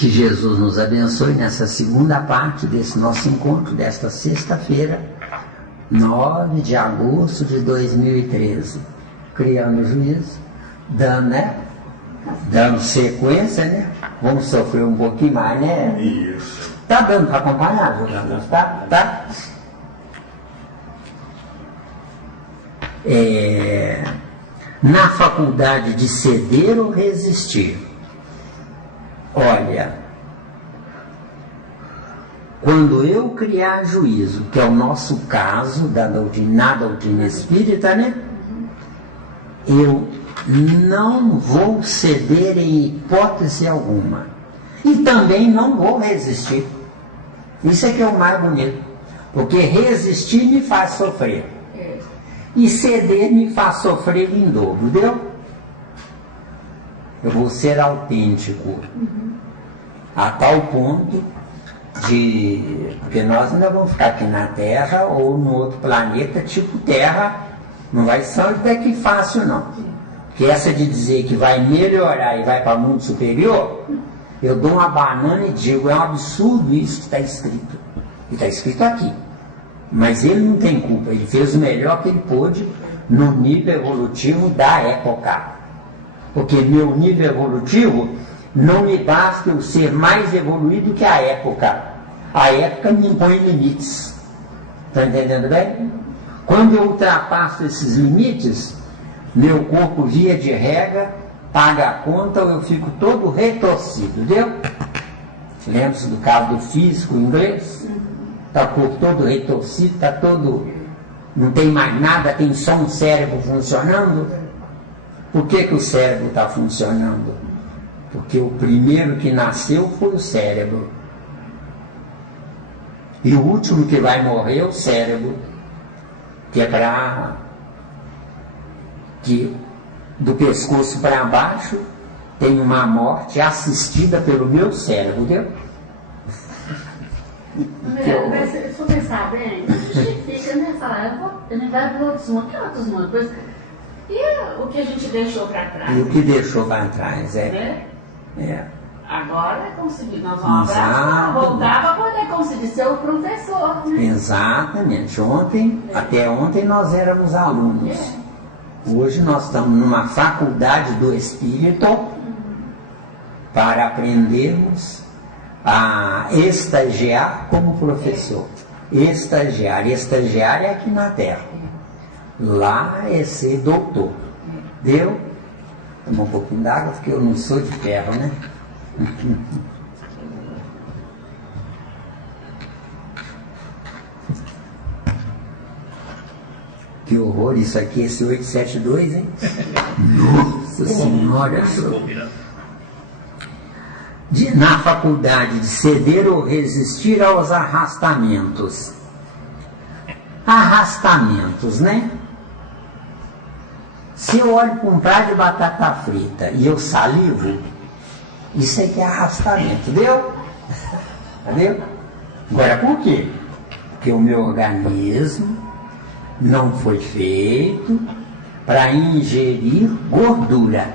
Que Jesus nos abençoe nessa segunda parte desse nosso encontro, desta sexta-feira, 9 de agosto de 2013. Criando juízo, dando sequência, né? Vamos sofrer um pouquinho mais, né? Isso. Tá dando para acompanhar, Jesus? Tá? Na faculdade de ceder ou resistir. Olha, quando eu criar juízo, que é o nosso caso na doutrina espírita, né? Eu não vou ceder em hipótese alguma. E também não vou resistir. Isso é que é o mais bonito. Porque resistir me faz sofrer. E ceder me faz sofrer em dobro, entendeu? Eu vou ser autêntico. A tal ponto de... Porque nós ainda vamos ficar aqui na Terra ou no outro planeta, tipo Terra, não vai ser até que fácil, não. Porque essa de dizer que vai melhorar e vai para o mundo superior, eu dou uma banana e digo, é um absurdo isso que está escrito. E está escrito aqui. Mas ele não tem culpa, ele fez o melhor que ele pôde no nível evolutivo da época. Porque meu nível evolutivo não me basta eu ser mais evoluído que a época. A época me impõe limites. Está entendendo bem? Quando eu ultrapasso esses limites, meu corpo, via de regra, paga a conta ou eu fico todo retorcido, entendeu? Lembra-se do caso do físico inglês? Está o corpo todo retorcido, está todo... não tem mais nada, tem só um cérebro funcionando. Por que o cérebro está funcionando? Porque o primeiro que nasceu foi o cérebro. E o último que vai morrer é o cérebro. Que é para... que do pescoço para baixo tem uma morte assistida pelo meu cérebro, entendeu? Mas se for pensar bem, a gente fica nessa época, a gente vai para outros mundos, que outros mundos? E o que a gente deixou para trás? E o que deixou para trás, Agora é conseguir, nós vamos voltar para poder conseguir ser o professor, né? Exatamente. Até ontem nós éramos alunos. Hoje nós estamos numa faculdade do Espírito para aprendermos a estagiar como professor. Estagiário é aqui na Terra. Lá é ser doutor. Deu? Tomar um pouquinho d'água, porque eu não sou de ferro, né? Que horror isso aqui, esse 872, hein? Nossa Senhora! Na faculdade de ceder ou resistir aos arrastamentos. Arrastamentos, né? Se eu olho para um prato de batata frita e eu salivo, isso aqui é arrastamento, entendeu? Entendeu? Agora por quê? Porque o meu organismo não foi feito para ingerir gordura.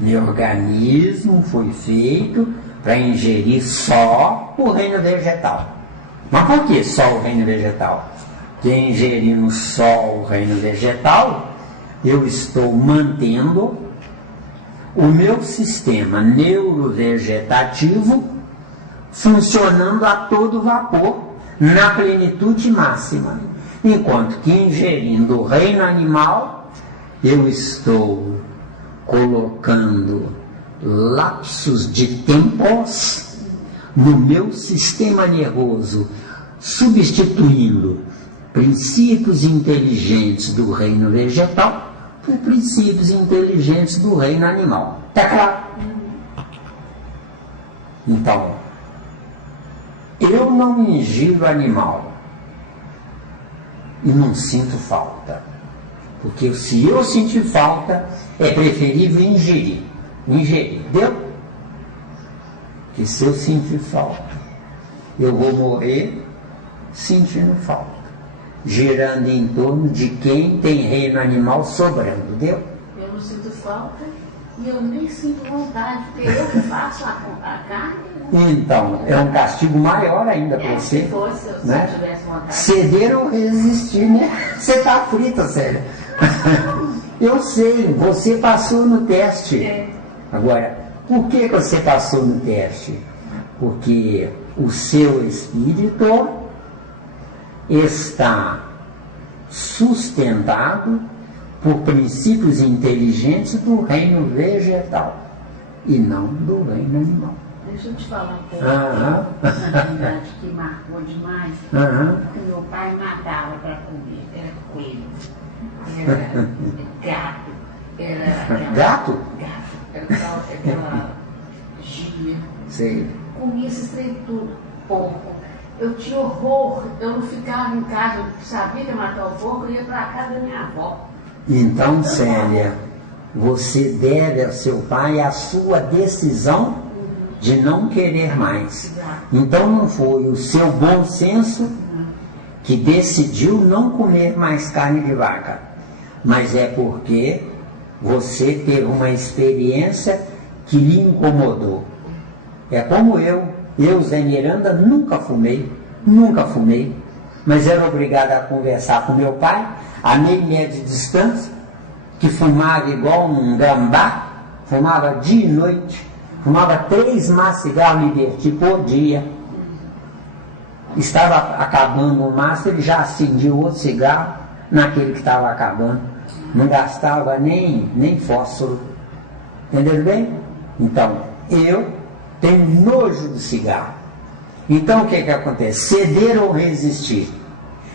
Meu organismo foi feito para ingerir só o reino vegetal. Mas por que só o reino vegetal? Porque ingerindo só o reino vegetal, eu estou mantendo o meu sistema neurovegetativo funcionando a todo vapor, na plenitude máxima. Enquanto que ingerindo o reino animal, eu estou colocando lapsos de tempos no meu sistema nervoso, substituindo princípios inteligentes do reino vegetal por princípios inteligentes do reino animal. Tá claro? Então, eu não ingiro animal e não sinto falta. Porque se eu sentir falta, é preferível ingerir. Deu? Porque se eu sentir falta, eu vou morrer sentindo falta. Girando em torno de quem tem reino animal sobrando. Deu? Eu não sinto falta E eu nem sinto vontade, porque eu que faço a carne. Então, é um castigo maior ainda para você. Se fosse, se né? eu tivesse vontade. Ceder ou resistir, né? Você tá frita, Célia. Eu sei, você passou no teste. É. Agora, por que você passou no teste? Porque o seu espírito está sustentado por princípios inteligentes do reino vegetal e não do reino animal. Deixa eu te falar um pouco uma atividade que marcou demais. Que meu pai matava para comer. Era coelho, era gato, era aquela... Gato? Gato. Era aquela gíria. Sei. Comia esses trem tudo. Porco. Eu tinha horror. Eu não ficava em casa. Eu sabia que ia matar o porco, eu ia para a casa da minha avó. Então, Célia, você deve ao seu pai a sua decisão de não querer mais. Então não foi o seu bom senso que decidiu não comer mais carne de vaca, mas é porque você teve uma experiência que lhe incomodou. É como eu, Zé Miranda, nunca fumei, mas era obrigado a conversar com meu pai, a meio metro de distância, que fumava igual um gambá, fumava dia e noite, fumava 3 maços de cigarro Liberty por dia. Estava acabando o maço, ele já acendia outro cigarro naquele que estava acabando. Não gastava nem fósforo. Entendeu bem? Então, eu tenho nojo do cigarro. Então, o que acontece? Ceder ou resistir?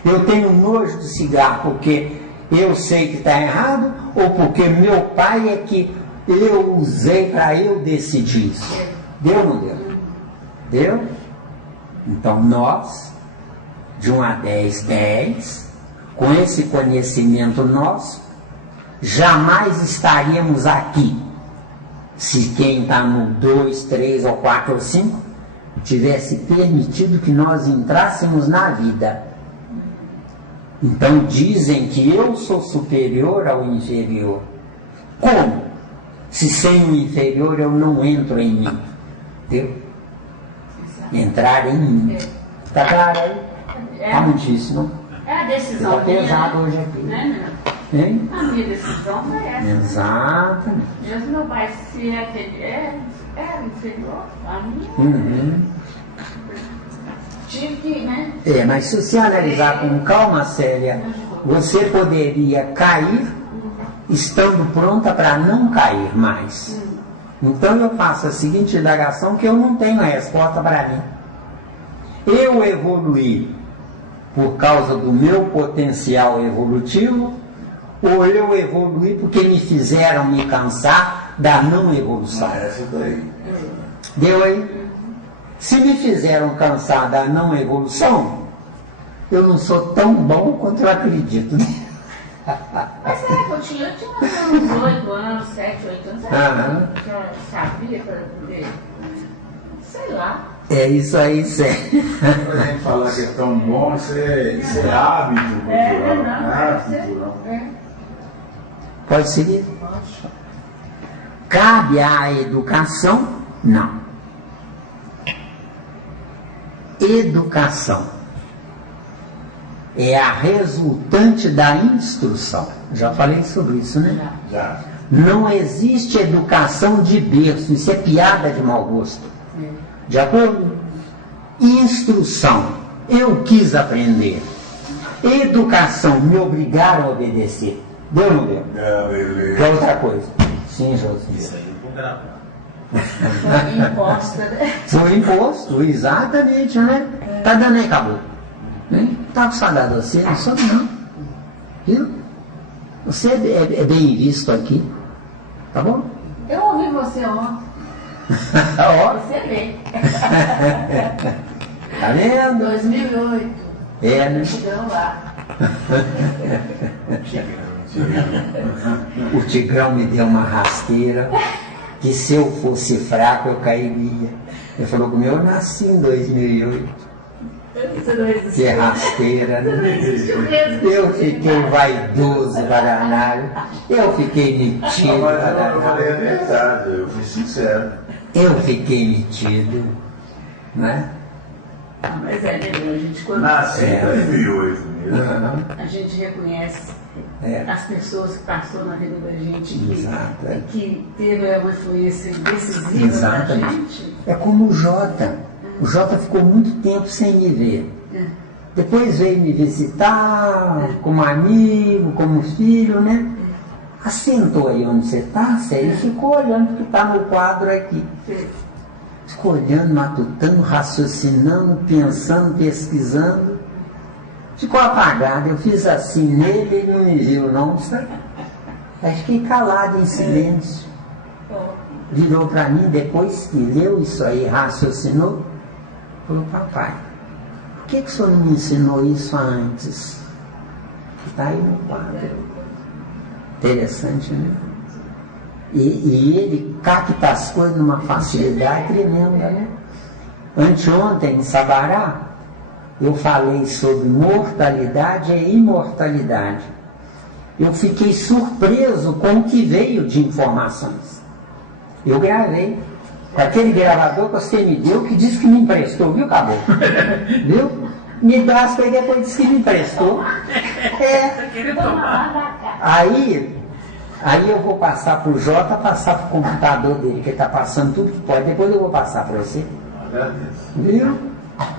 Eu tenho nojo do cigarro porque eu sei que está errado ou porque meu pai é que eu usei para eu decidir isso? Deu ou não deu? Deu? Então nós, de 1 a 10, 10, com esse conhecimento nosso, jamais estaríamos aqui se quem está no 2, 3 ou 4 ou 5 tivesse permitido que nós entrássemos na vida. Então dizem que eu sou superior ao inferior. Como? Se sem o inferior eu não entro em mim. Entendeu? Entrar em mim. Está claro aí? Está muitíssimo. É a decisão. Está pesado hoje aqui. Hein? A minha decisão foi essa. Exatamente. Mesmo meu pai se era inferior a mim. Tive que, né? Mas se você analisar com calma, Célia, você poderia cair estando pronta para não cair mais. Então eu faço a seguinte indagação que eu não tenho a resposta para mim. Eu evoluí por causa do meu potencial evolutivo ou eu evoluí porque me fizeram me cansar da não evolução? Deu aí? Se me fizeram cansar da não evolução, eu não sou tão bom quanto eu acredito. Mas será que eu tinha uns 8 anos, 7, 8 anos, já sabia para poder, sei lá. É isso aí, Célia. Quando a gente falar que é tão bom, isso é hábito cultural. Pode seguir? Pode. Cabe à educação? Não. Educação é a resultante da instrução. Já falei sobre isso, né? Já. Não existe educação de berço, isso é piada de mau gosto. De acordo? Instrução, eu quis aprender. Educação, me obrigaram a obedecer. Deu ou não deu? Beleza. É outra coisa. Sim, José. Isso aí eu vou gravar. Foi imposta, né? Foi imposto, exatamente, né? Tá dando aí, acabou. Tá com saudade de você? Não sou não. Viu? Você é bem visto aqui. Tá bom? Eu ouvi você ontem. Ó, Você vê. tá vendo? 2008. É, né? Tigrão lá. O Tigrão me deu uma rasteira que se eu fosse fraco eu cairia. Ele falou comigo, eu nasci em 2008. Que rasteira, né? Eu fiquei vaidoso para danado. Eu fiquei metido para danado. Eu falei a verdade, eu fui sincero. Eu fiquei metido, né? Mas é, né, a gente quando Nasci em 2008 mesmo. a gente reconhece É. as pessoas que passou na vida da gente, Exato, é. que teve uma influência decisiva na Exatamente. gente. É como o Jota. O Jota ficou muito tempo sem me ver. Depois veio me visitar como amigo, como filho, né? Assentou aí onde você está, e ficou olhando o que está no quadro aqui. Ficou olhando, matutando, raciocinando, pensando, pesquisando. Ficou apagado. Eu fiz assim nele, ele não me viu não, sabe? Aí fiquei calado em silêncio. Virou para mim, depois que leu isso aí, raciocinou, falou: papai, por que o senhor não me ensinou isso antes? Está aí no quadro. Interessante, né? E ele capta as coisas numa facilidade tremenda, né? Anteontem, em Sabará, eu falei sobre mortalidade e imortalidade. Eu fiquei surpreso com o que veio de informações. Eu gravei com aquele gravador que você me deu, que disse que me emprestou, viu, Caboclo? Viu? Me dá as coisas e depois disse que me emprestou. Aí eu vou passar para o Jota, passar para o computador dele, que ele está passando tudo que pode, depois eu vou passar para você. Agradeço. Viu?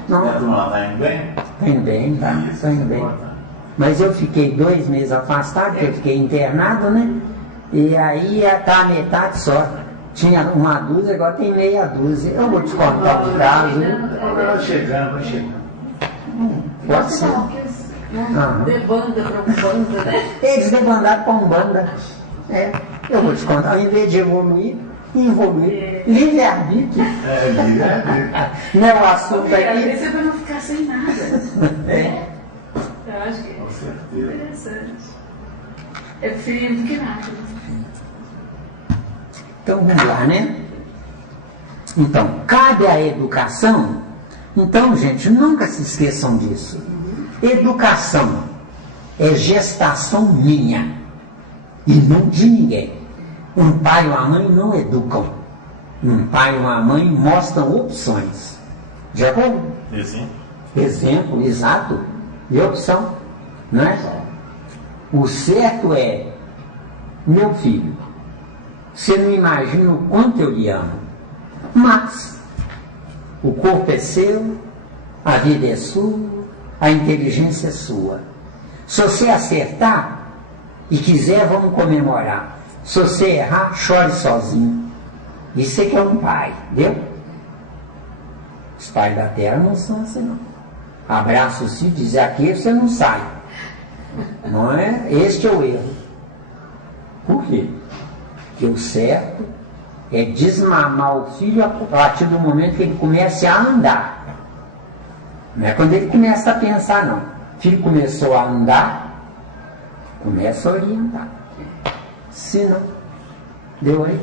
Não. Está indo bem? Está indo bem, tá? Está indo bem. Mas eu fiquei 2 meses afastado, porque eu fiquei internado, né? E aí está a metade só. Tinha uma dúzia, agora tem meia dúzia. Eu vou te contar um caso. Vai chegando. Pode ser. Debanda para Umbanda, né? Eles debandaram para Umbanda. Eu vou te contar. Ao invés de evoluir, livre-arbítrio. Livre-arbítrio. Não é o assunto aqui. Você vai não ficar sem nada. Eu acho que Com certeza. é interessante. É frio do que nada. Então vamos lá, né? Então, cabe à educação. Então, gente, nunca se esqueçam disso. Educação é gestação minha e não de ninguém. Um pai ou uma mãe não educam. Um pai ou uma mãe mostram opções. De acordo? Exemplo, exato. E opção. Não é? O certo é, meu filho, você não imagina o quanto eu lhe amo. Mas o corpo é seu, a vida é sua, a inteligência é sua. Se você acertar e quiser, vamos comemorar. Se você errar, chore sozinho. Isso é que é um pai, viu? Os pais da terra não são assim, não. Abraça o filho e diz: aqui você não sai. Não é? Este é o erro. Por quê? Porque o certo é desmamar o filho a partir do momento que ele comece a andar. Não é quando ele começa a pensar, não. O filho começou a andar, começa a orientar. Se não, deu aí.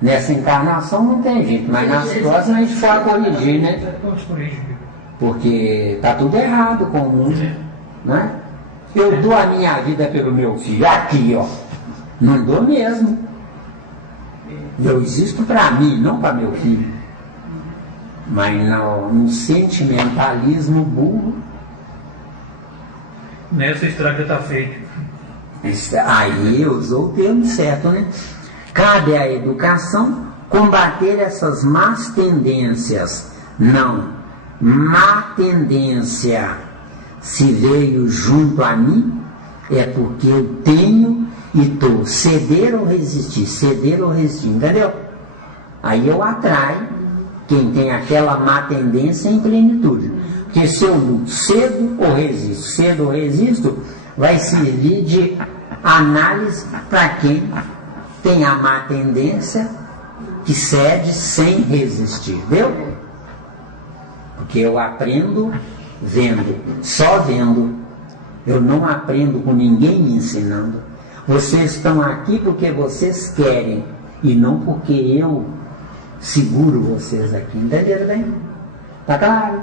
Nessa encarnação não tem jeito, mas nas próximas a gente pode corrigir, né? Porque está tudo errado com o mundo, né? Eu dou a minha vida pelo meu filho, aqui, ó. Não dou mesmo. Eu existo para mim, não para meu filho. Mas no sentimentalismo burro. Nessa estrada está feito. Aí usou o termo certo, né? Cabe à educação combater essas más tendências. Não, má tendência. Se veio junto a mim, é porque eu tenho e estou. Ceder ou resistir, entendeu? Aí eu atraio quem tem aquela má tendência em plenitude. Porque se eu luto cedo ou resisto, vai servir de análise para quem tem a má tendência que cede sem resistir, viu? Porque eu aprendo vendo, só vendo. Eu não aprendo com ninguém me ensinando. Vocês estão aqui porque vocês querem e não porque eu seguro vocês aqui. Entenderam bem? Tá claro?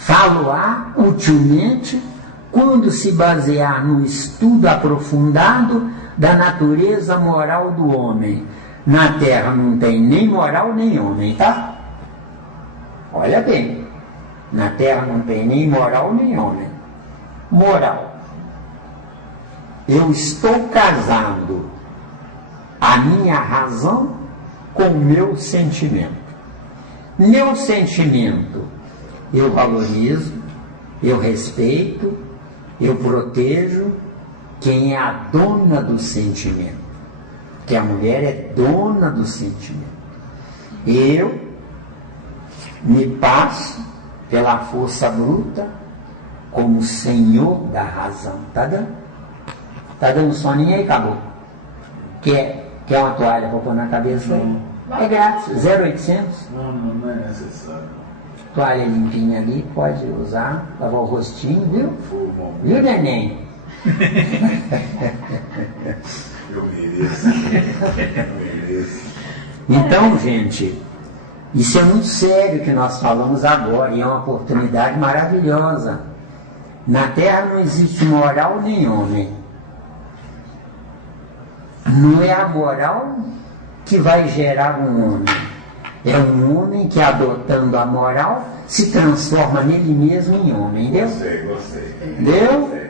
falo-á utilmente quando se basear no estudo aprofundado da natureza moral do homem. Na Terra não tem nem moral nem homem, tá? Olha bem, na Terra não tem nem moral nem homem. Moral. Eu estou casando a minha razão com o meu sentimento. Meu sentimento eu valorizo, eu respeito, eu protejo quem é a dona do sentimento. Porque a mulher é dona do sentimento. Eu me passo pela força bruta como senhor da razão. Tá dando? Tá dando soninho aí, acabou. Quer uma toalha para pôr na cabeça? É grátis, 0,800. Não é necessário. Toalha limpinha ali, pode usar, lavar o rostinho, viu? Viu, neném? Eu mereço. Eu mereço. Então, gente, isso é muito sério que nós falamos agora, e é uma oportunidade maravilhosa. Na Terra não existe moral nem homem. Não é a moral que vai gerar um homem. É um homem que, adotando a moral, se transforma nele mesmo em homem. Deu? Gostei. Deu?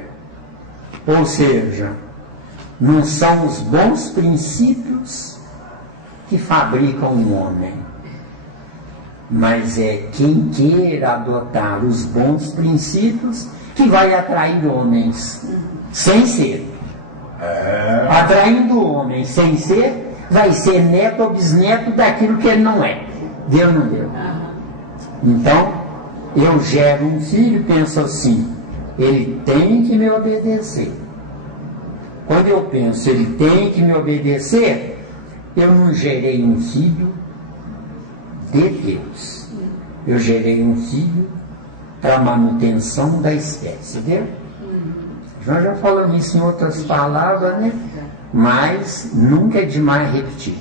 Ou seja, não são os bons princípios que fabricam um homem, mas é quem queira adotar os bons princípios que vai atrair homens sem ser. Atraindo homens sem ser, vai ser neto ou bisneto daquilo que ele não é. Deu ou não deu? Então, eu gero um filho e penso assim, ele tem que me obedecer. Quando eu penso, ele tem que me obedecer, eu não gerei um filho de Deus. Eu gerei um filho para a manutenção da espécie, entendeu? Nós já falamos isso em outras palavras, né? Mas nunca é demais repetir.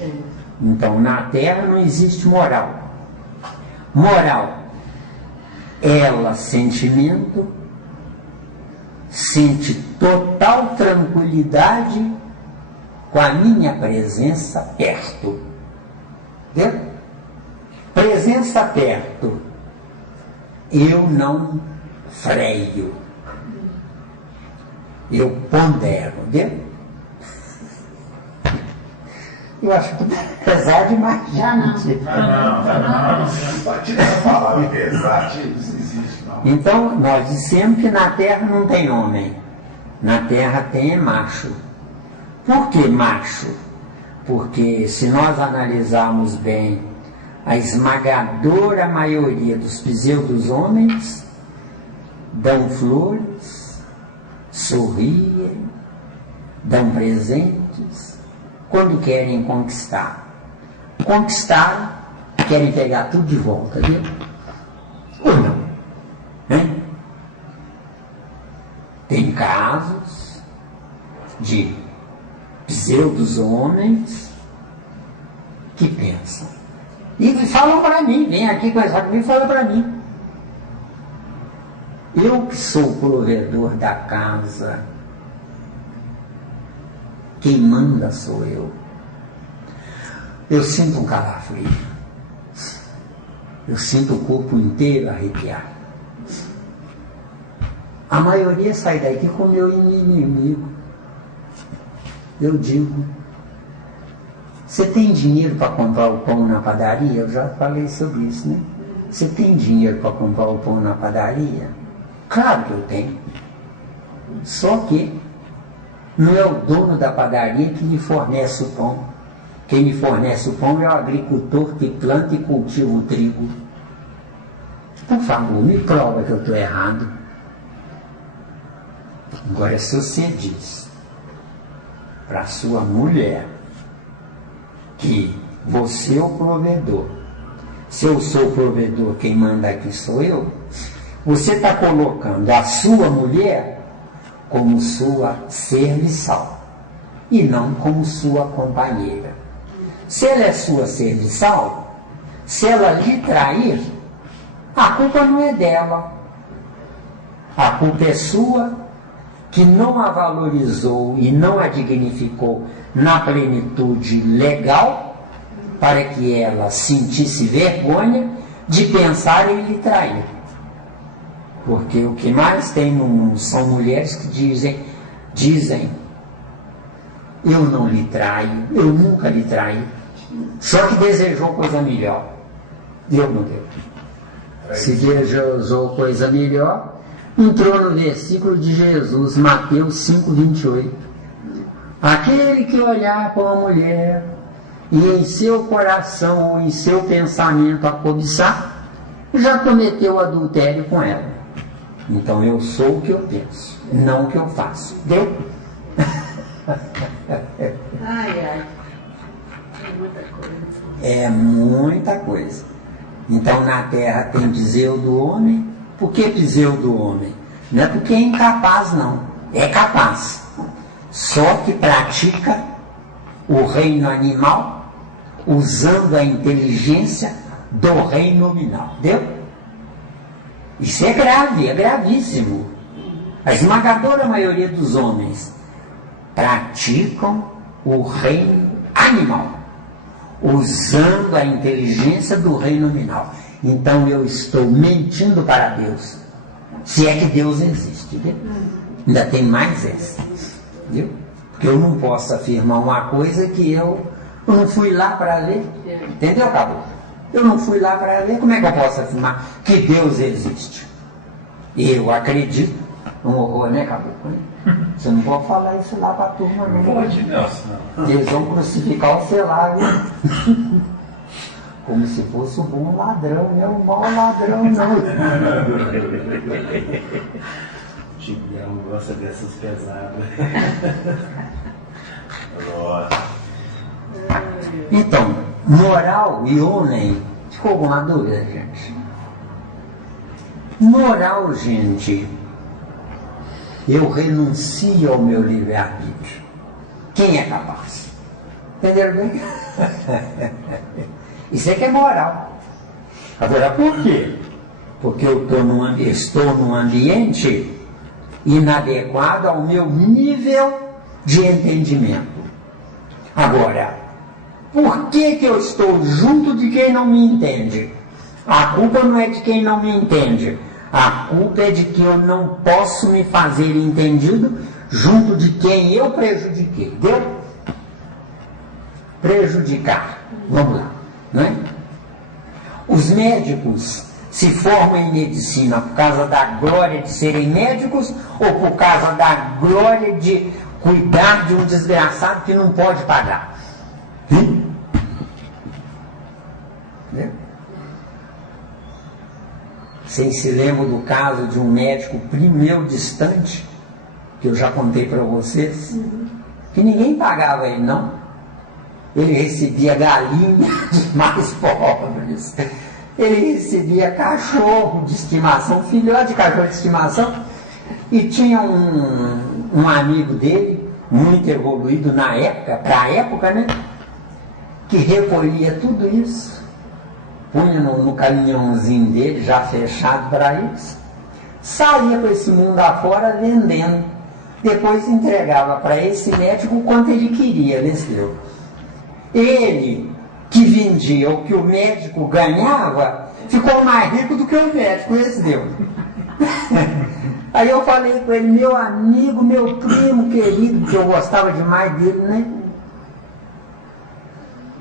Então, na Terra não existe moral. Moral, ela, sentimento, sente total tranquilidade com a minha presença perto. Entendeu? Presença perto. Eu não freio. Eu pondero, entendeu? Eu acho que apesar de mais Já não. Não. Tira essa palavra pesar, isso não existe, não. Então, nós dissemos que na Terra não tem homem. Na Terra tem macho. Por que macho? Porque se nós analisarmos bem, a esmagadora maioria dos pseudos homens dão flores, sorriem, dão presentes, quando querem conquistar. Conquistaram, querem pegar tudo de volta, viu? Ou não? Hein? Tem casos de pseudos homens que pensam. E falam para mim, vem aqui conversar comigo e fala para mim. Eu que sou o provedor da casa, quem manda sou eu. Eu sinto um calafrio. Eu sinto o corpo inteiro arrepiar. A maioria sai daqui com o meu inimigo. Eu digo, você tem dinheiro para comprar o pão na padaria? Eu já falei sobre isso, né? Você tem dinheiro para comprar o pão na padaria? Claro que eu tenho. Só que não é o dono da padaria que lhe fornece o pão. Quem me fornece o pão é o agricultor que planta e cultiva o trigo. Por favor, me prova que eu estou errado. Agora, se você diz para sua mulher que você é o provedor, se eu sou o provedor, quem manda aqui sou eu, você está colocando a sua mulher como sua serviçal e não como sua companheira. Se ela é sua serviçal, se ela lhe trair, a culpa não é dela, A culpa é sua, que não a valorizou e não a dignificou na plenitude legal, para que ela sentisse vergonha de pensar em lhe trair. Porque o que mais tem no mundo são mulheres que dizem, eu não lhe traio, eu nunca lhe traí, só que desejou coisa melhor. Deus não deu. Se desejou coisa melhor, entrou no versículo de Jesus, Mateus 5:28. Aquele que olhar para uma mulher e em seu coração ou em seu pensamento a cobiçar, já cometeu adultério com ela. Então eu sou o que eu penso, não o que eu faço. Deu? Ai, é muita coisa. É muita coisa. Então na terra tem pseudo homem. Por que pseudo homem? Não é porque é incapaz, não. É capaz. Só que pratica o reino animal usando a inteligência do reino nominal. Deu? Isso é grave, é gravíssimo. A esmagadora maioria dos homens praticam o reino animal, usando a inteligência do reino nominal. Então eu estou mentindo para Deus, se é que Deus existe, viu? Ainda tem mais essa, viu? Porque eu não posso afirmar uma coisa que eu não fui lá para ver, entendeu, acabou? Eu não fui lá para ver, como é que eu posso afirmar que Deus existe? Eu acredito, um horror, né, caboclo? Você não pode falar isso lá para a turma, não. Pode, não. Eles vão crucificar você lá, viu? Como se fosse o bom ladrão, não é o mau ladrão, não. Tibião gosta dessas pesadas. Então, moral e homem, ficou alguma dúvida, gente? Moral, gente, eu renuncio ao meu livre-arbítrio. Quem é capaz? Entenderam bem? Isso é que é moral. Agora, por quê? Porque eu estou num ambiente inadequado ao meu nível de entendimento. Agora, por que eu estou junto de quem não me entende? A culpa não é de quem não me entende. A culpa é de que eu não posso me fazer entendido junto de quem eu prejudiquei. Deu? Prejudicar. Vamos lá. Não é? Os médicos se formam em medicina por causa da glória de serem médicos ou por causa da glória de cuidar de um desgraçado que não pode pagar? Vocês se lembram do caso de um médico meu distante, que eu já contei para vocês, que ninguém pagava ele, não. Ele recebia galinha dos mais pobres, ele recebia cachorro de estimação, filhote de cachorro de estimação, e tinha um amigo dele, muito evoluído na época, para a época, né, que recolhia tudo isso, punha no caminhãozinho dele, já fechado para isso, saía para esse mundo afora vendendo, depois entregava para esse médico o quanto ele queria, entendeu? Ele, que vendia o que o médico ganhava, ficou mais rico do que o médico, entendeu? Aí eu falei com ele, meu amigo, meu primo querido, que eu gostava demais dele, né?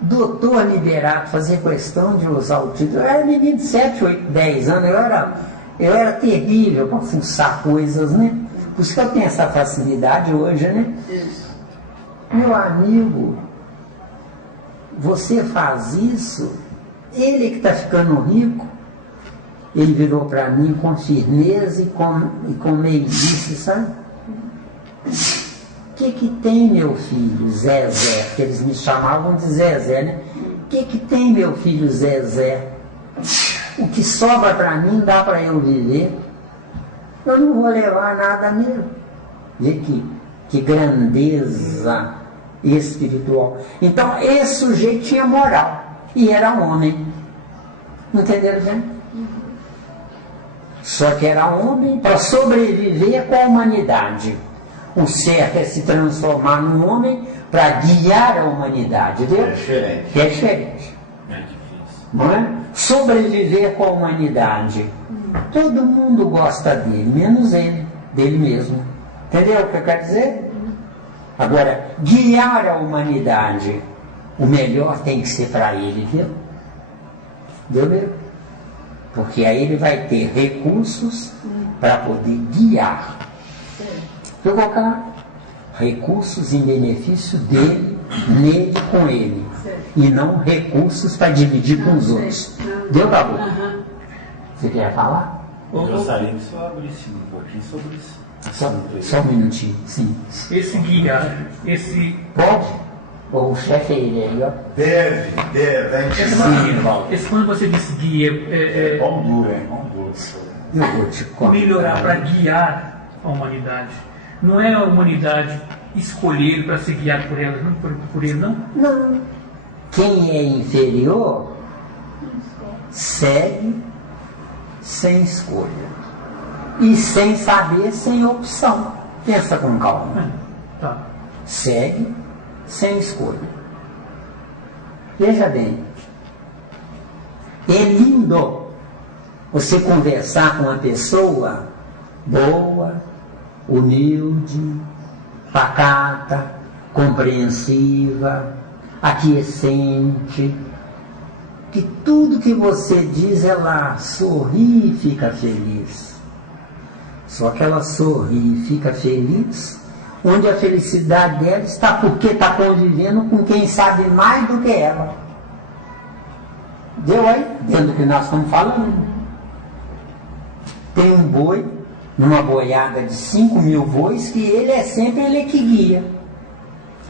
Doutor Liberato, fazia questão de usar o título. Eu era menino de 7, 8, 10 anos, eu era terrível para fuçar coisas, né? Por isso que eu tenho essa facilidade hoje, né? Meu amigo, você faz isso, ele que está ficando rico. Ele virou para mim com firmeza e com meiguice, sabe? O que tem, meu filho Zezé? Porque eles me chamavam de Zezé, né? O que tem, meu filho Zezé? O que sobra para mim dá para eu viver. Eu não vou levar nada mesmo. Vê que grandeza espiritual. Então, esse sujeito tinha moral e era homem. Entenderam bem? Só que era homem para sobreviver com a humanidade. O certo é se transformar num homem para guiar a humanidade. Entendeu? É diferente. Que é diferente. É difícil. Não é? Sobreviver com a humanidade. Todo mundo gosta dele, menos ele, dele mesmo. Entendeu o que eu quero dizer? Agora, guiar a humanidade, o melhor tem que ser para ele, viu? Deu mesmo? Porque aí ele vai ter recursos para poder guiar. Eu vou colocar recursos em benefício dele, nele, com ele. E não recursos para dividir com os outros. Deu, Babu? Você quer falar? Eu gostaria que o senhor abrisse um pouquinho sobre isso. Só um minutinho, sim. Esse guia, esse... Pode? O chefe é ele aí, ó. Deve. Esse quando você disse guia, Pão duro, hein? Pão duro. Eu vou te contar. melhorar para guiar a humanidade. Não é a humanidade escolher para ser guiado por ela, não por ele, não? Não. Quem é inferior segue sem escolha. E sem saber, sem opção. Pensa com calma. Tá. Segue sem escolha. Veja bem. É lindo você conversar com uma pessoa boa, humilde, pacata, compreensiva, aquiescente, que tudo que você diz ela sorri e fica feliz. Só que ela sorri e fica feliz, onde a felicidade dela está porque está convivendo com quem sabe mais do que ela. Deu aí? Dentro do que nós estamos falando. Tem um boi, numa boiada de 5.000 bois, que ele é sempre ele que guia.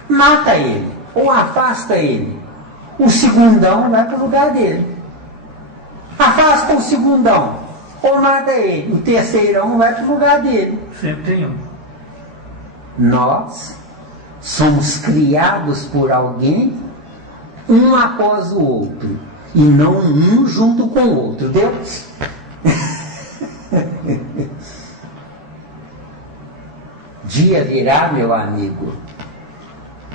Mata ele, ou afasta ele. O segundão vai para o lugar dele. Afasta o segundão, ou mata ele. O terceirão vai para o lugar dele. Sempre tem um. Nós somos criados por alguém, um após o outro, e não um junto com o outro. Deus? Dia virá, meu amigo,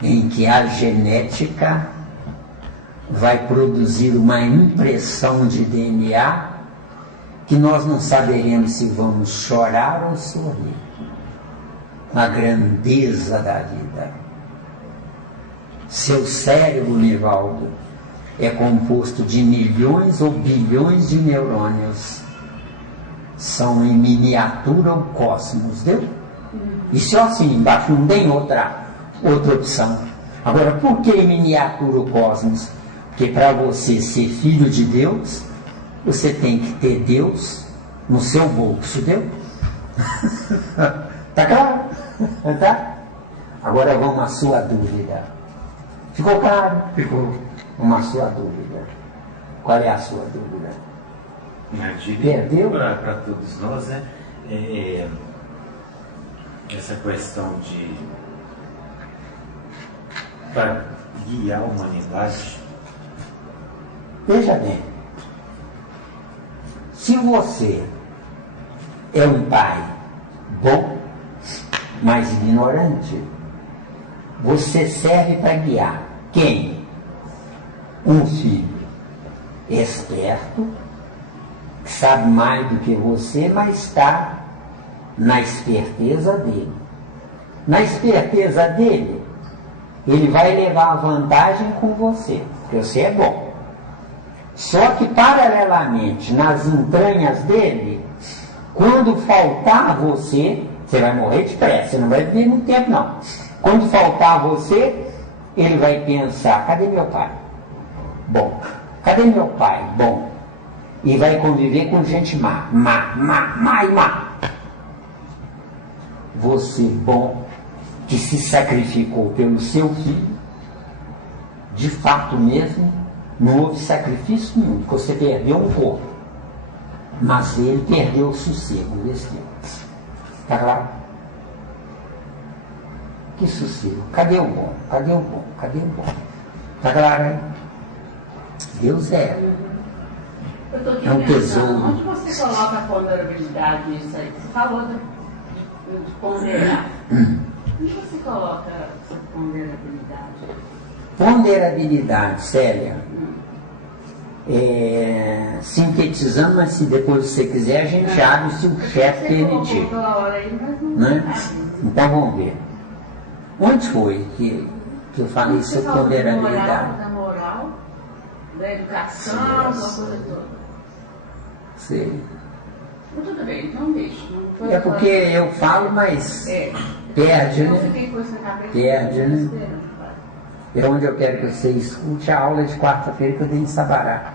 em que a genética vai produzir uma impressão de DNA que nós não saberemos se vamos chorar ou sorrir. A grandeza da vida. Seu cérebro, Nivaldo, é composto de milhões ou bilhões de neurônios. São em miniatura o cosmos, deu? Isso é assim, embaixo não tem outra opção. Agora, por que em miniatura o cosmos? Porque para você ser filho de Deus, você tem que ter Deus no seu bolso, deu? Tá claro? Tá? Agora vamos à sua dúvida. Ficou claro? Ficou. Uma sua dúvida. Qual é a sua dúvida? Perdeu? Para todos nós, né? Essa questão de para guiar a humanidade. Veja bem, se você é um pai bom, mas ignorante, você serve para guiar quem? Um filho esperto, que sabe mais do que você, mas está na esperteza dele. Na esperteza dele, ele vai levar vantagem com você, porque você é bom. Só que, paralelamente, nas entranhas dele, quando faltar você, você vai morrer depressa, você não vai viver muito tempo, não. Quando faltar você, ele vai pensar, cadê meu pai? Bom. Cadê meu pai? Bom. E vai conviver com gente má. Má. Você bom, que se sacrificou pelo seu filho, de fato mesmo, não houve sacrifício nenhum, porque você perdeu um corpo, mas ele perdeu o sossego nesse tempo. Está claro? Que sossego? Cadê o bom? Cadê o bom? Cadê o bom? Está claro, hein? Deus é. Eu tô aqui É um pensando, tesouro. onde você coloca a ponderabilidade nisso aí? Você falou de ponderar. Onde você coloca essa ponderabilidade? Ponderabilidade, Célia. Sintetizando, mas se depois você quiser, a gente abre se o chefe permitir. Né? Então vamos ver. Onde foi que eu falei sobre ponderabilidade? Da moral, da educação, da coisa toda. Sei. Mas tudo bem, então deixa. É porque eu falo, mas perde, Eu né? fiquei com isso na cabeça. Perde, né? É onde eu quero que você escute a aula de quarta-feira que eu dei em Sabará.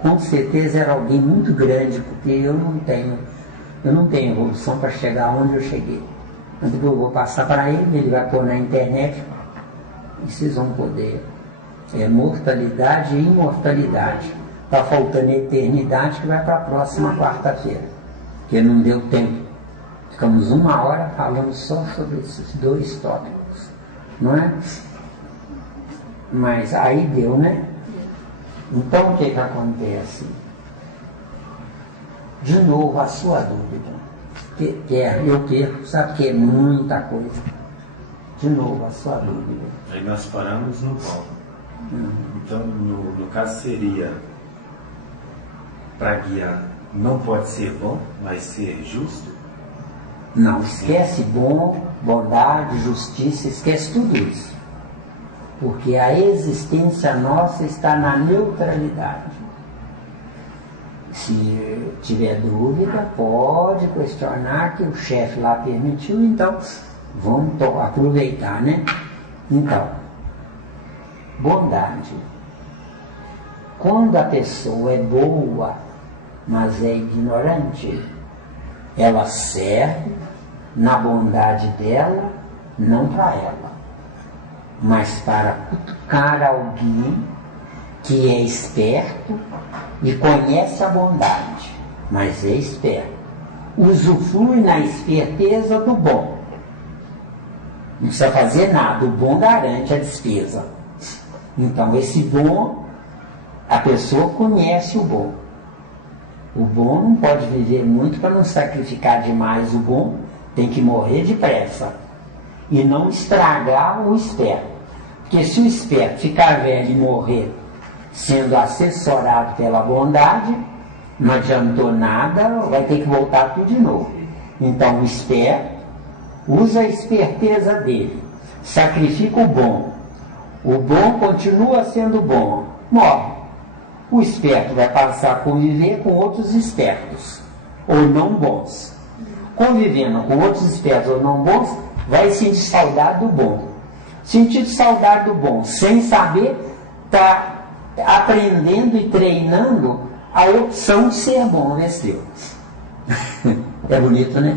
Com certeza era alguém muito grande, porque eu não tenho evolução para chegar onde eu cheguei. Então eu vou passar para ele vai pôr na internet e vocês vão poder. Mortalidade e imortalidade. Está faltando eternidade que vai para a próxima quarta-feira, porque não deu tempo. Ficamos 1 hora falando só sobre esses 2 tópicos, não é? Mas aí deu, né? Então o que acontece? De novo, a sua dúvida. Eu perco, sabe que é muita coisa. De novo, a sua dúvida. Aí nós paramos no pão. Então, no caso seria, para guiar, não pode ser bom, mas ser justo? Não, esquece bondade, justiça, esquece tudo isso. Porque a existência nossa está na neutralidade. Se tiver dúvida, pode questionar que o chefe lá permitiu, então vamos aproveitar, né? Então, bondade. Quando a pessoa é boa, mas é ignorante, ela serve na bondade dela, não para ela, mas para cutucar alguém que é esperto e conhece a bondade, mas é esperto. Usufrui na esperteza do bom. Não precisa fazer nada, o bom garante a despesa. Então esse bom, a pessoa conhece o bom. O bom não pode viver muito para não sacrificar demais o bom, tem que morrer depressa. E não estragar o esperto. Porque se o esperto ficar velho e morrer sendo assessorado pela bondade, não adiantou nada, vai ter que voltar tudo de novo. Então o esperto usa a esperteza dele, sacrifica o bom continua sendo bom, morre. O esperto vai passar a conviver com outros espertos, ou não bons. Convivendo com outros espertos ou não bons, vai sentir saudade do bom. Sentir saudade do bom, sem saber, está aprendendo e treinando a opção de ser bom, venceu. É bonito, né?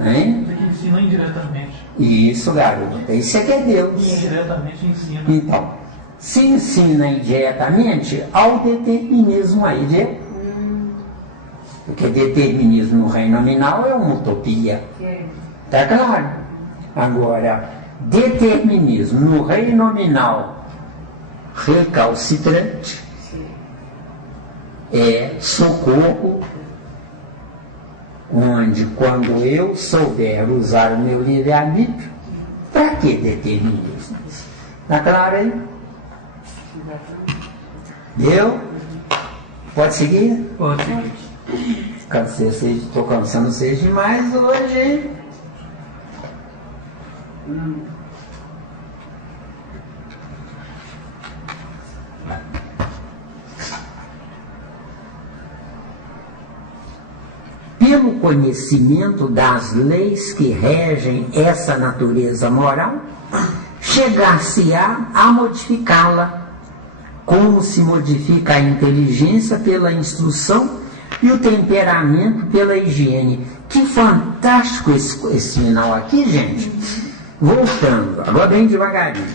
Hein? Isso ensina indiretamente. Isso, garoto. Isso é que é Deus. E indiretamente ensina. Então, se ensina indiretamente ao determinismo aí, viu? Porque determinismo no reino nominal é uma utopia. Tá claro? Agora, determinismo no reino nominal recalcitrante é socorro, onde quando eu souber usar o meu livre-arbítrio, para que determinismo? Tá claro aí? Deu? Pode seguir? Pode. Estou cansando vocês demais hoje, hein? Pelo conhecimento das leis que regem essa natureza moral, chegar-se-á a modificá-la, como se modifica a inteligência pela instrução e o temperamento pela higiene. Que fantástico esse final aqui, gente. Voltando, agora bem devagarinho.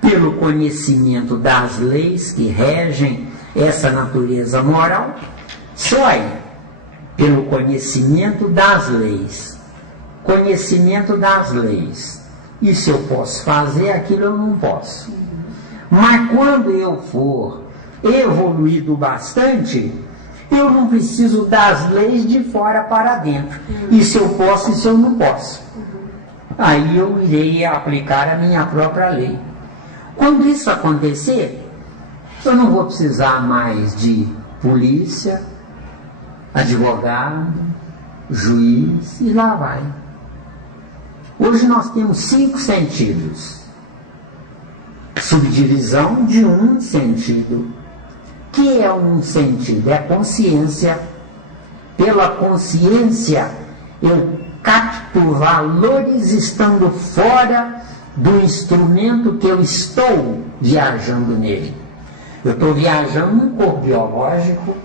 Pelo conhecimento das leis que regem essa natureza moral, só aí. Pelo conhecimento das leis. Conhecimento das leis. Isso eu posso fazer, aquilo eu não posso. Mas quando eu for evoluído bastante, eu não preciso das leis de fora para dentro. Isso eu posso, isso eu não posso. Aí eu irei aplicar a minha própria lei. Quando isso acontecer, eu não vou precisar mais de polícia, advogado, juiz, e lá vai. Hoje nós temos 5 sentidos. Subdivisão de um sentido. Que é um sentido? É a consciência. Pela consciência, eu capto valores estando fora do instrumento que eu estou viajando nele. Eu estou viajando num corpo biológico.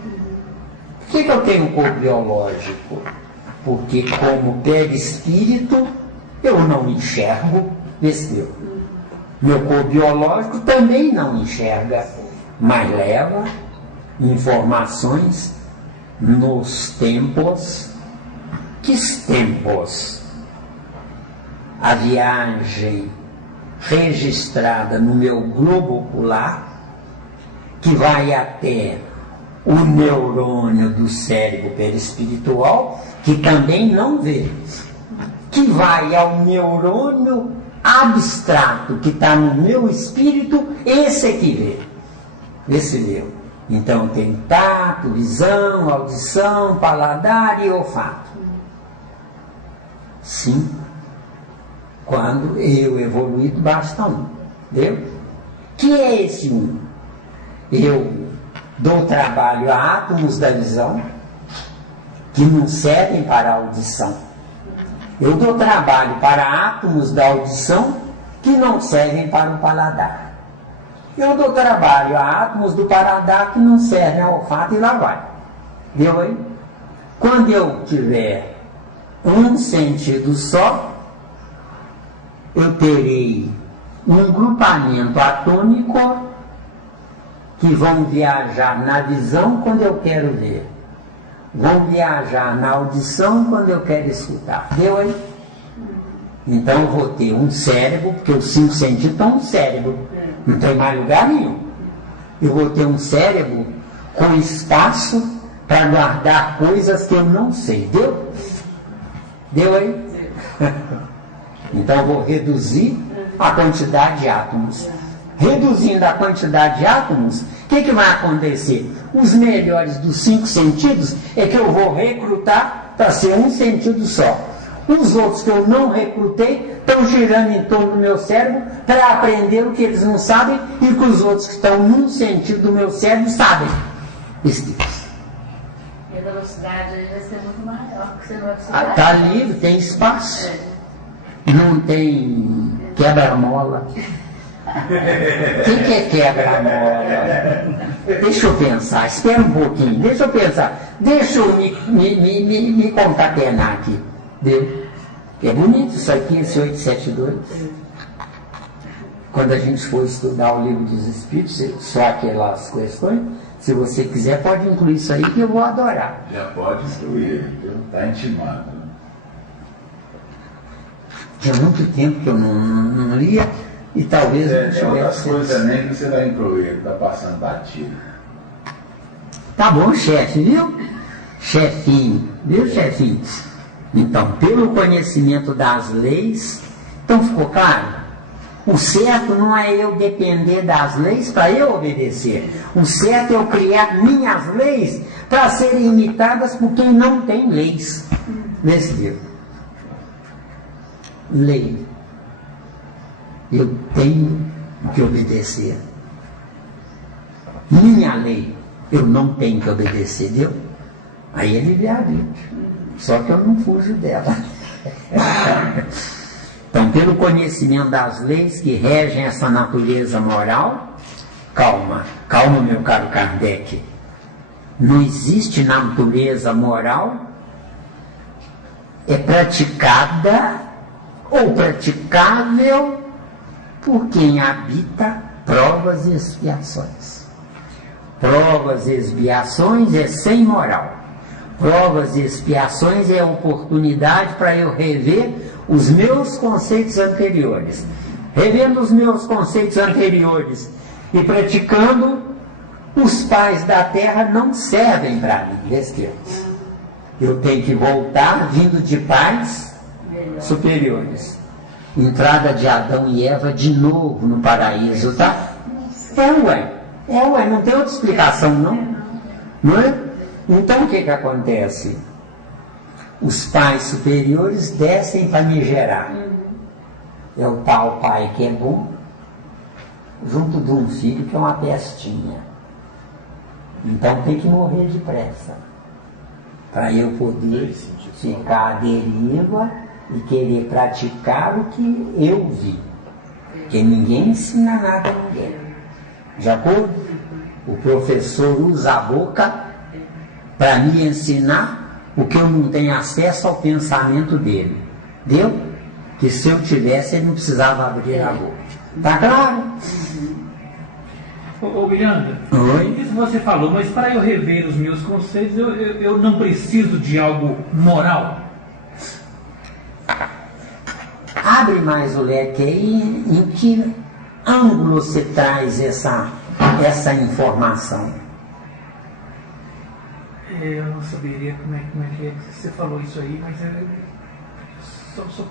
Por que eu tenho um corpo biológico? Porque como perispírito, eu não enxergo besteira. Meu corpo biológico também não enxerga, mas leva informações nos tempos. Que tempos? A viagem registrada no meu globo ocular, que vai até o neurônio do cérebro perispiritual, que também não vê, que vai ao neurônio abstrato que está no meu espírito, esse é que vê. Esse vê. Então tem tato, visão, audição, paladar e olfato. Sim. Quando eu evoluído, basta um. Entendeu? Que é esse um? Eu dou trabalho a átomos da visão que não servem para a audição. Eu dou trabalho para átomos da audição que não servem para o paladar. Eu dou trabalho a átomos do paladar que não servem ao olfato, e lá vai. Deu aí? Quando eu tiver um sentido só, eu terei um grupamento atômico que vão viajar na visão quando eu quero ver. Vão viajar na audição quando eu quero escutar. Deu aí? Então eu vou ter um cérebro, porque os 5 sentidos estão no cérebro. Não tem mais lugar nenhum. Eu vou ter um cérebro com espaço para guardar coisas que eu não sei. Deu? Deu aí? Então eu vou reduzir a quantidade de átomos. Reduzindo a quantidade de átomos, o que vai acontecer? Os melhores dos 5 sentidos é que eu vou recrutar para ser um sentido só. Os outros que eu não recrutei estão girando em torno do meu cérebro para aprender o que eles não sabem e que os outros que estão num sentido do meu cérebro sabem. E a velocidade vai ser muito maior, porque você não vai precisar. Está livre, tem espaço. Não tem quebra-mola. O que é quebra-mola? Deixa eu pensar, espera um pouquinho, deixa eu pensar. Deixa eu me concatenar aqui. Deu? É bonito isso aqui, esse 872. Quando a gente for estudar o livro dos Espíritos, só aquelas questões, se você quiser, pode incluir isso aí que eu vou adorar. Já pode incluir, está intimado. Tinha muito tempo que eu não lia e talvez não tivesse. Tem outras coisas também que você vai incluir, está passando batido. Tá bom, chefe, viu? Chefinho, viu, chefinho? Então, pelo conhecimento das leis, então ficou claro? O certo não é eu depender das leis para eu obedecer. O certo é eu criar minhas leis para serem imitadas por quem não tem leis. Nesse livro. Lei. Eu tenho que obedecer. Minha lei, eu não tenho que obedecer, viu? Aí é livre-arbítrio. Só que eu não fujo dela. Então, pelo conhecimento das leis que regem essa natureza moral, calma, meu caro Kardec. Não existe natureza moral, é praticada ou praticável por quem habita provas e expiações. Provas e expiações é sem moral. Provas e expiações é a oportunidade para eu rever os meus conceitos anteriores. Revendo os meus conceitos anteriores e praticando, Os pais da terra não servem para mim, Deus. Eu tenho que voltar vindo de pais superiores. Entrada de Adão e Eva de novo no paraíso, tá? É ué, não tem outra explicação não é? Então o que acontece? Os pais superiores descem para me gerar. É o tal pai que é bom, junto de um filho que é uma pestinha. Então tem que morrer depressa, para eu poder ficar à deriva e querer praticar o que eu vi. Porque ninguém ensina nada a ninguém. De acordo? O professor usa a boca para me ensinar o que eu não tenho acesso ao pensamento dele. Deu? Que se eu tivesse, ele não precisava abrir a boca. Tá claro? Ô Miranda, isso você falou, mas para eu rever os meus conceitos, eu não preciso de algo moral? Abre mais o leque aí, em que ângulo você traz essa informação? Eu não saberia como é que você falou isso aí, mas eu só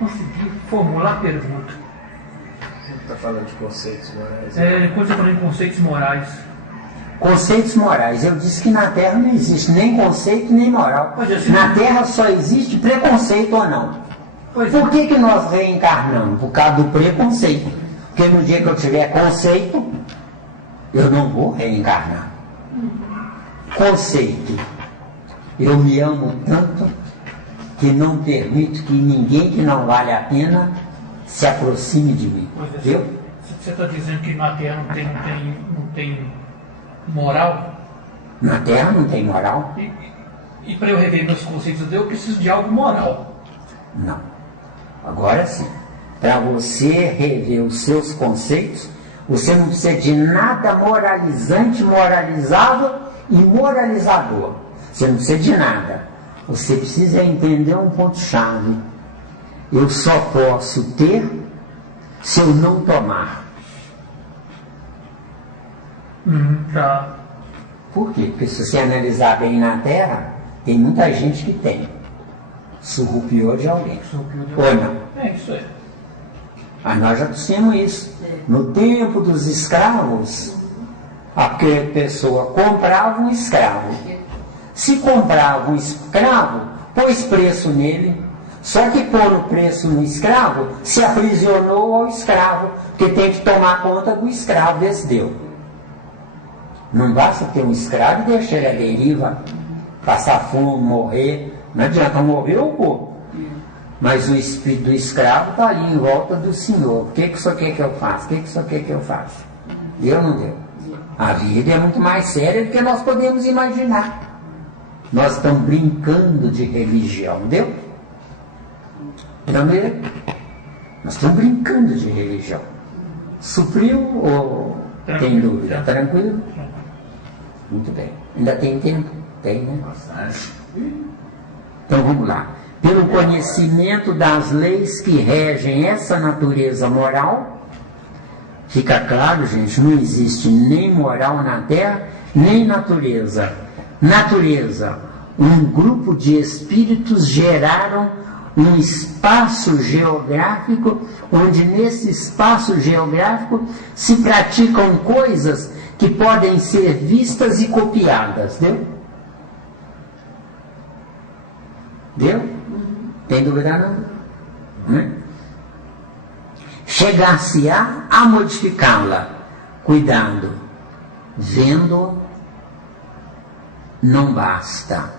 consegui formular a pergunta. Está falando de conceitos morais. Quando você falou em conceitos morais. Conceitos morais. Eu disse que na Terra não existe nem conceito nem moral. Na Terra só existe preconceito ou não. Por que nós reencarnamos? Por causa do preconceito. Porque no dia que eu tiver conceito, eu não vou reencarnar. Conceito. Eu me amo tanto que não permito que ninguém que não vale a pena se aproxime de mim. Viu? Você está dizendo que na Terra não tem moral? Na Terra não tem moral? E para eu rever meus conceitos, eu preciso de algo moral. Não. Agora sim. Para você rever os seus conceitos, você não precisa de nada moralizante, moralizável e moralizador. Você não precisa de nada. Você precisa entender um ponto-chave. Eu só posso ter se eu não tomar. Tá. Por quê? Porque se você analisar bem na Terra, tem muita gente que tem. Surrupiou de alguém. Ou não? É isso aí. Nós já dissemos isso. No tempo dos escravos, a pessoa comprava um escravo. Se comprava um escravo, pôs preço nele. Só que pôr o preço no escravo, se aprisionou ao escravo, porque tem que tomar conta do escravo desse deu. Não basta ter um escravo e deixar ele à deriva, passar fome, morrer. Não adianta morrer o corpo. Mas o espírito do escravo está ali em volta do Senhor. O que o Senhor quer que eu faça? O que o Senhor quer que eu faça? Deu ou não deu? A vida é muito mais séria do que nós podemos imaginar. Nós estamos brincando de religião, deu? Também, nós estamos brincando de religião. Supriu ou tem dúvida? Tranquilo? Muito bem. Ainda tem tempo? Tem, né? Então vamos lá. Pelo conhecimento das leis que regem essa natureza moral, fica claro, gente, não existe nem moral na Terra, nem natureza. Natureza, um grupo de espíritos geraram um espaço geográfico, onde nesse espaço geográfico se praticam coisas que podem ser vistas e copiadas. Deu? Deu? Tem dúvida não? Chegar-se-á a modificá-la. Cuidado. Vendo não basta.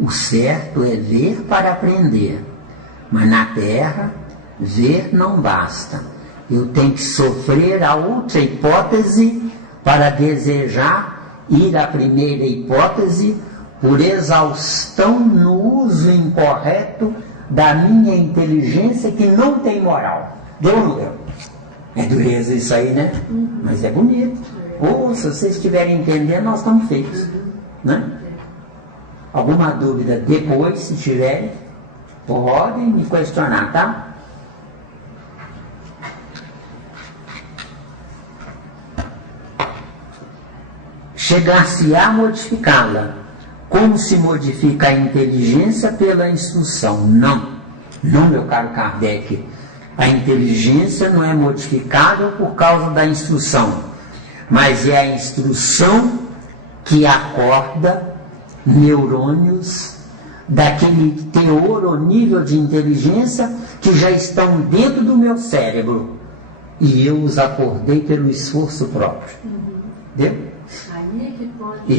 O certo é ver para aprender. Mas na Terra, ver não basta. Eu tenho que sofrer a outra hipótese para desejar ir à primeira hipótese por exaustão no uso incorreto da minha inteligência que não tem moral. Deu ou não deu? É dureza isso aí, né? Mas é bonito. Ou se vocês estiverem entendendo, nós estamos feitos. Né? Alguma dúvida depois, se tiverem, podem me questionar, tá? chegar-se a modificá-la, como se modifica a inteligência pela instrução. Não, meu caro Kardec. A inteligência não é modificável por causa da instrução, mas é a instrução que acorda neurônios daquele teor ou nível de inteligência que já estão dentro do meu cérebro e eu os acordei pelo esforço próprio. Entendeu? Aí é que pode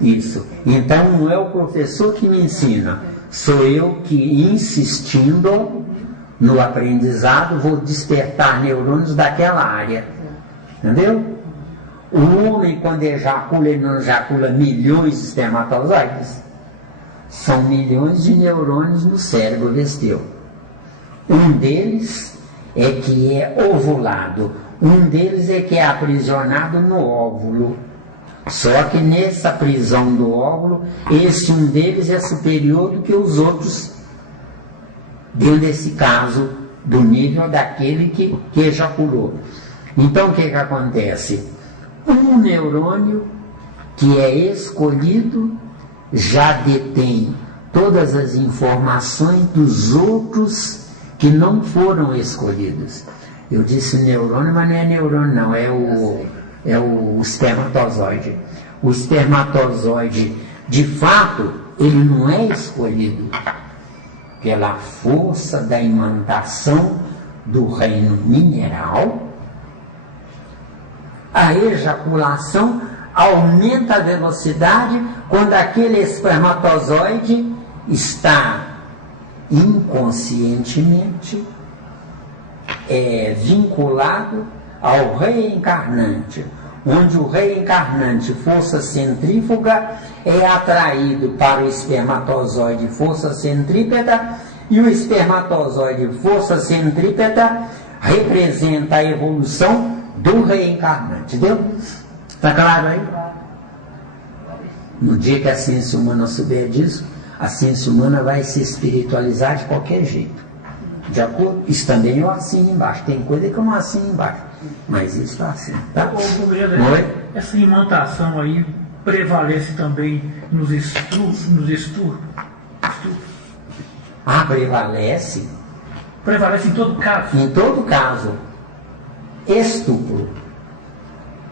Isso. Então não é o professor que me ensina, sou eu que, insistindo no aprendizado, vou despertar neurônios daquela área. Entendeu? O homem, quando ejacula, ele não ejacula milhões de espermatozoides. São milhões de neurônios no cérebro vesteu. Um deles é que é ovulado. Um deles é que é aprisionado no óvulo. Só que nessa prisão do óvulo, esse um deles é superior do que os outros, dentro desse caso, do nível daquele que ejaculou. Então o que acontece? Um neurônio que é escolhido já detém todas as informações dos outros que não foram escolhidos. Eu disse neurônio, mas não é neurônio não, é o espermatozoide. O espermatozoide, de fato, ele não é escolhido pela força da imantação do reino mineral. A ejaculação aumenta a velocidade quando aquele espermatozoide está inconscientemente vinculado ao reencarnante, onde o reencarnante, força centrífuga, é atraído para o espermatozoide, força centrípeta, e o espermatozoide, força centrípeta, representa a evolução do reencarnante. Deu? Está claro aí? No dia que a ciência humana souber disso, a ciência humana vai se espiritualizar de qualquer jeito. De acordo? Isso também eu assino embaixo. Tem coisa que eu não assino embaixo, mas isso está assim. Tá? Essa imantação aí prevalece também nos estudos? Ah, prevalece? Prevalece em todo caso? Em todo caso. Estupro.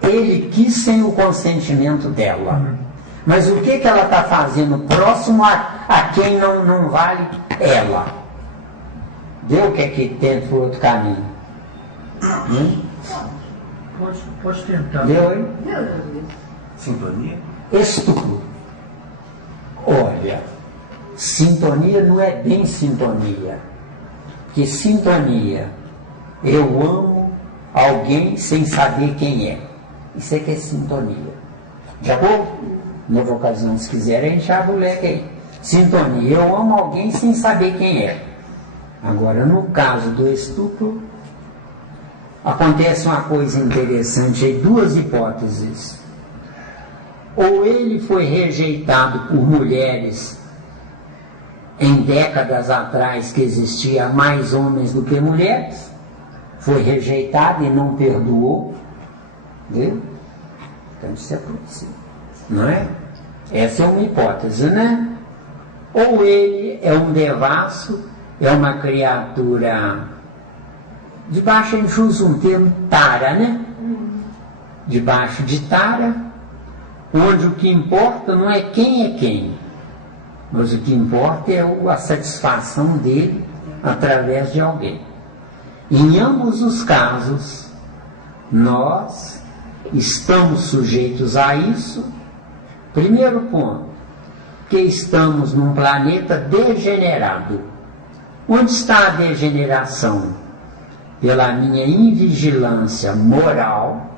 Ele quis sem o consentimento dela. Mas o que ela está fazendo próximo a quem não vale ela? Deu o que é que tem por outro caminho? Pode tentar. Deu, hein? Sintonia? Estupro. Olha, sintonia não é bem sintonia. Porque sintonia, eu amo alguém sem saber quem é. Isso é que é sintonia. De acordo? Nova ocasião, se quiser, a gente abre o leque aí. Sintonia, eu amo alguém sem saber quem é. Agora, no caso do estupro, acontece uma coisa interessante aí, duas hipóteses. Ou ele foi rejeitado por mulheres em décadas atrás, que existia mais homens do que mulheres, foi rejeitado e não perdoou, viu? Então isso é possível, não é? Essa é uma hipótese, né? Ou ele é um devasso, é uma criatura, debaixo a gente usa um termo tara, né? Debaixo de tara, onde o que importa não é quem, mas o que importa é a satisfação dele através de alguém. Em ambos os casos, nós estamos sujeitos a isso. Primeiro ponto, que estamos num planeta degenerado. Onde está a degeneração? Pela minha invigilância moral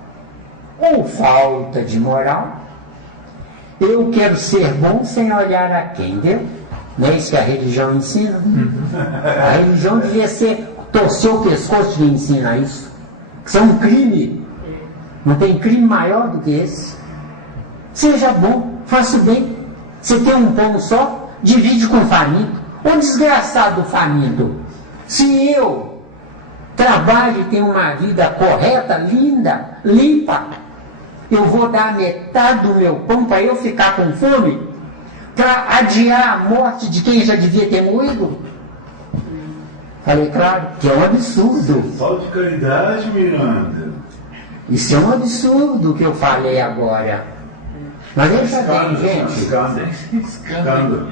ou falta de moral. Eu quero ser bom sem olhar a quem, entendeu? Não é isso que a religião ensina? A religião devia ser torcer o pescoço de ensinar isso. Isso é um crime. Não tem crime maior do que esse. Seja bom, faça o bem. Você tem um pão só, divide com o faminto. O desgraçado do faminto. Se eu trabalho e tenho uma vida correta, linda, limpa, eu vou dar metade do meu pão para eu ficar com fome? Para adiar a morte de quem já devia ter morrido? Falei, claro, que é um absurdo. Falta de caridade, Miranda. Isso é um absurdo que eu falei agora. Mas deixa bem, gente. Escândalo.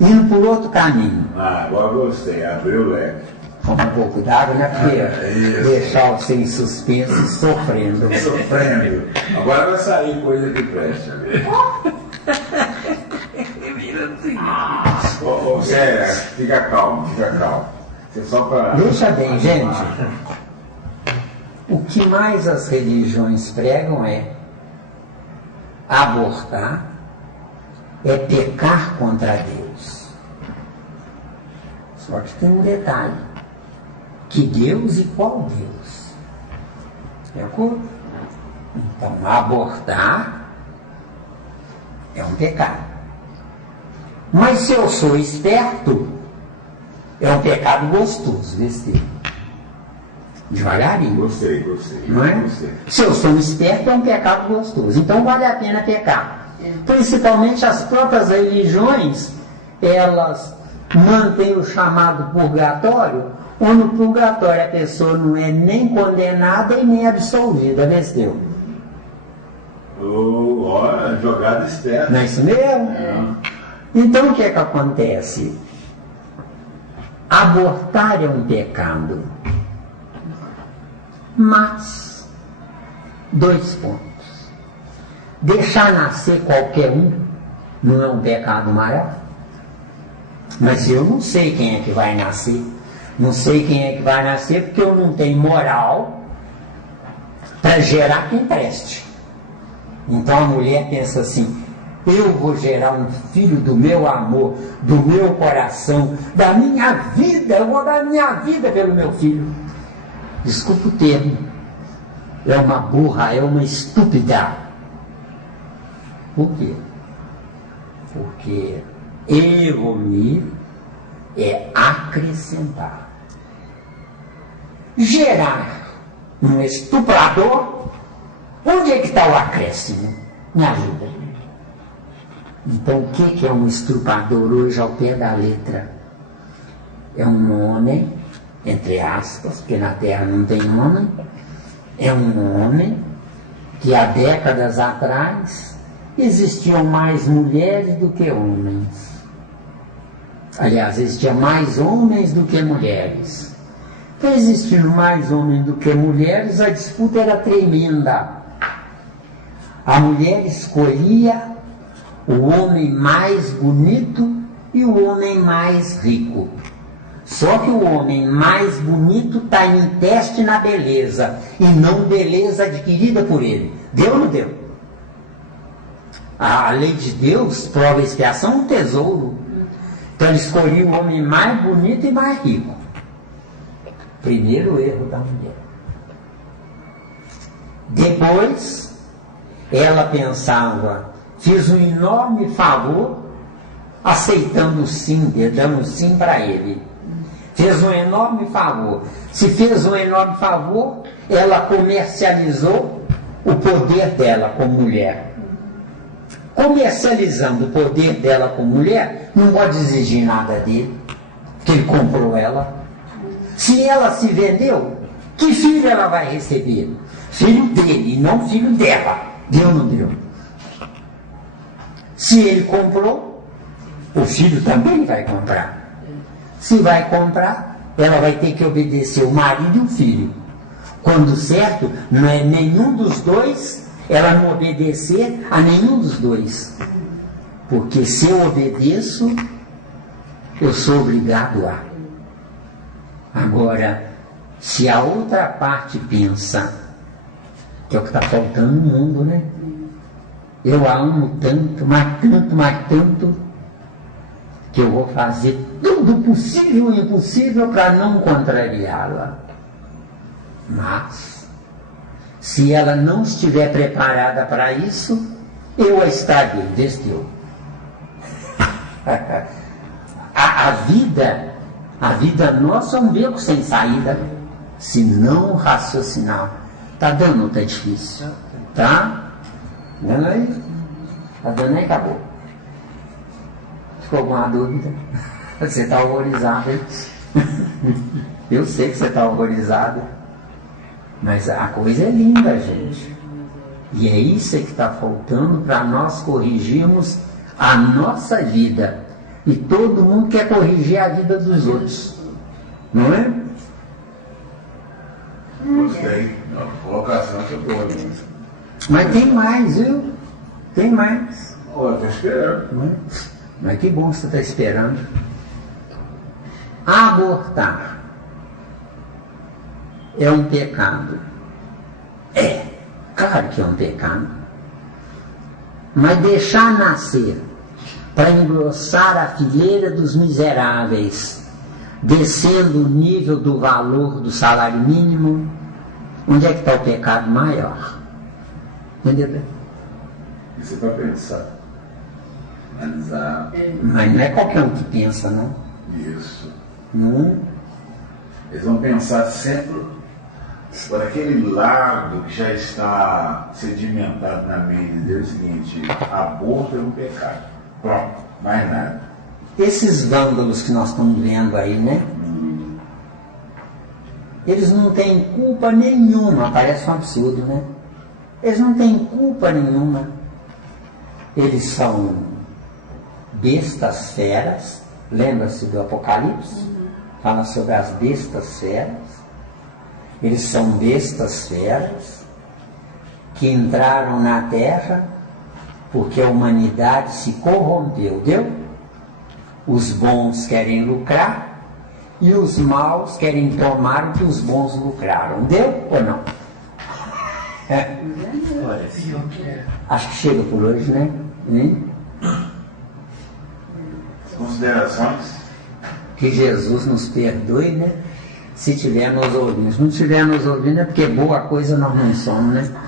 Indo por outro caminho. Agora gostei, abriu o leque. Toma um pouco d'água, né? Porque deixar você em suspenso e sofrendo. Sofrendo. Agora vai sair coisa que presta. Zé, fica calmo, fica calmo. Só pra... Deixa bem, gente. O que mais as religiões pregam é abortar, é pecar contra Deus. Só que tem um detalhe. Que Deus e qual Deus? De acordo? Então, abortar é um pecado. Mas se eu sou esperto, é um pecado gostoso, vê. Devagarinho. Gostei. Não é? Gostei. Se eu sou esperto, é um pecado gostoso. Então vale a pena pecar. Principalmente as próprias religiões, elas mantêm o chamado purgatório, onde no purgatório a pessoa não é nem condenada e nem absolvida, vê. Olha, jogada esperta. Não é isso mesmo? Então o que é que acontece? Abortar é um pecado. Mas, 2 pontos. Deixar nascer qualquer um não é um pecado maior? Mas eu não sei quem é que vai nascer. Não sei quem é que vai nascer porque eu não tenho moral para gerar quem preste. Então a mulher pensa assim: eu vou gerar um filho do meu amor, do meu coração, da minha vida, eu vou dar minha vida pelo meu filho. Desculpa o termo, é uma burra, é uma estúpida. Por quê? Porque evoluir é acrescentar. Gerar um estuprador, onde é que está o acréscimo? Me ajuda. Então o que é um estuprador hoje ao pé da letra? É um homem, entre aspas, porque na Terra não tem homem, é um homem que há décadas atrás existiam mais mulheres do que homens. Aliás, existia mais homens do que mulheres. Então, existindo mais homens do que mulheres, a disputa era tremenda. A mulher escolhia o homem mais bonito e o homem mais rico. Só que o homem mais bonito está em teste na beleza, e não beleza adquirida por ele. Deu ou não deu? A lei de Deus, prova e expiação, um tesouro. Então ele escolheu o homem mais bonito e mais rico. Primeiro erro da mulher. Depois, ela pensava, fiz um enorme favor aceitando o sim, dando sim para ele. Fez um enorme favor. Se fez um enorme favor, ela comercializou o poder dela como mulher. Comercializando o poder dela como mulher, não pode exigir nada dele, porque ele comprou ela. Se ela se vendeu, que filho ela vai receber? Filho dele, e não filho dela. Deu ou não deu? Se ele comprou, o filho também vai comprar. Se vai comprar, ela vai ter que obedecer o marido e o filho. Quando certo, não é nenhum dos dois, ela não obedecer a nenhum dos dois. Porque se eu obedeço, eu sou obrigado a. Agora, se a outra parte pensa, que é o que está faltando no mundo, né? Eu a amo tanto, mas tanto, que eu vou fazer tudo possível e impossível para não contrariá-la. Mas, se ela não estiver preparada para isso, eu a estraguei, desdeu. A vida nossa é um beco sem saída, se não raciocinar. Tá dando ou tá difícil? Tá? Dando aí? Tá dando aí? Acabou. Ficou alguma dúvida? Você está horrorizado, hein? Eu sei que você está horrorizado. Mas a coisa é linda, gente. E é isso que está faltando para nós corrigirmos a nossa vida. E todo mundo quer corrigir a vida dos outros. Não é? Gostei. A colocação que eu dou. Mas tem mais, viu? Tem mais. Eu estou esperando. Mas que bom que você está esperando. Abortar é um pecado. É, claro que é um pecado. Mas deixar nascer para engrossar a fileira dos miseráveis, descendo o nível do valor do salário mínimo, onde é que está o pecado maior? Entendeu? Isso é para pensar. Analisar. Mas não é qualquer um que pensa, não. Isso. Não. Eles vão pensar sempre por aquele lado que já está sedimentado na mente deles, o seguinte: aborto é um pecado. Pronto, mais nada. Esses vândalos que nós estamos vendo aí, né? Eles não têm culpa nenhuma, parece um absurdo, né? Eles não têm culpa nenhuma. Eles são bestas feras. Lembra-se do Apocalipse? Fala sobre as bestas feras. Eles são bestas feras que entraram na Terra porque a humanidade se corrompeu, deu? Os bons querem lucrar e os maus querem tomar o que os bons lucraram, deu ou não? É. Acho que chega por hoje, né? Considerações? Que Jesus nos perdoe, né? Se tiver nos ouvindo. Se não tiver nos ouvindo é porque boa coisa nós não somos, né?